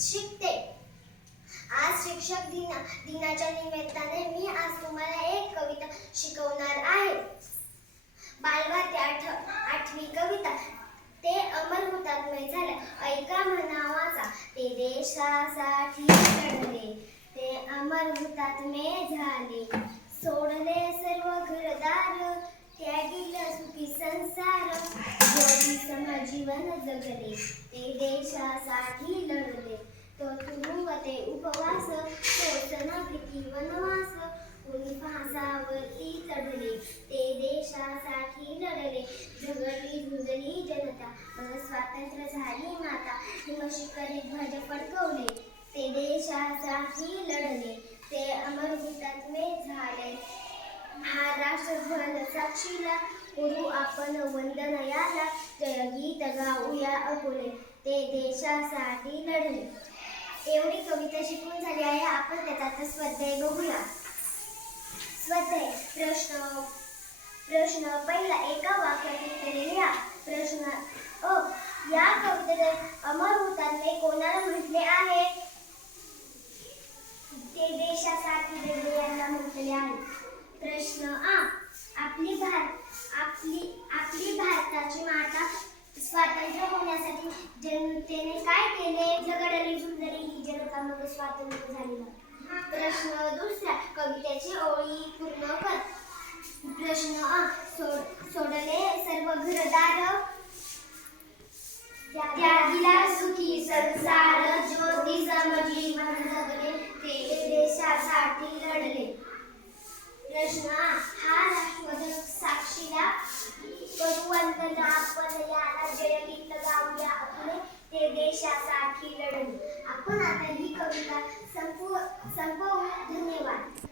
शिकते। आज शिक्षक दिनाच्या निमित्ताने मी आज तुम्हाला एक कविता शिकवणार आहे। बालभारती आठवी कविता। ते अमर हुतात्मे झाले, ऐका म्हणावाचा, ते देशासाठी लढले, ते अमर हुतात्मे झाले, सोडले सर्व घरदार, त्यागिला सुखी संसार, ज्योती जीवन जगले, ते देशासाठी लढले, तो तुरुंग ते उपवास, तोच भीती वनवास, कोणी फासावरती चढले, ते देशासाठी लढले, झगडली झुंजली जनता, मग स्वातंत्र्य झाली माता, हिमशिखरी ध्वज फडकवले, ते देशासाठी लढले, ते अमर हुतात्मे झाले, हा राष्ट्रध्वज साक्षीला करू आपण वंदन याला, जयगीत गाऊया अकोले, ते देशासाठी लढले। एवढी कविता शिकून झाली आहे। आपण त्याचा स्वाध्याय बघूया। स्वाध्याय प्रश्न पहिला, एका वाक्यात उत्तरे लिहा। प्रश्न अ, या कवितेत अमर हुतात्मे कोणाला म्हटले आहे? ते देशासाठी लढले यांना म्हटले आहे। प्रश्न आ, आपली भारताची माता स्वातंत्र्य होण्यासाठी जनतेने काय केले? झगडली झुंजली ही जनता, मग स्वातंत्र्य झाले। प्रश्न दुसरा, कवितेची ओळी पूर्ण कर। प्रश्न आ, सोडले सर्व घरदार, त्यागिला सुखी संसार, ज्योती जीवन जगले, ते देशासाठी लढले। प्रश्न आ, हा राष्ट्रध्वज साक्षीला करू वंदन आपण याला, जयगीत गाऊया अकोले, ते देशासाठी लढले। आपण आता ही कविता संपवू। धन्यवाद।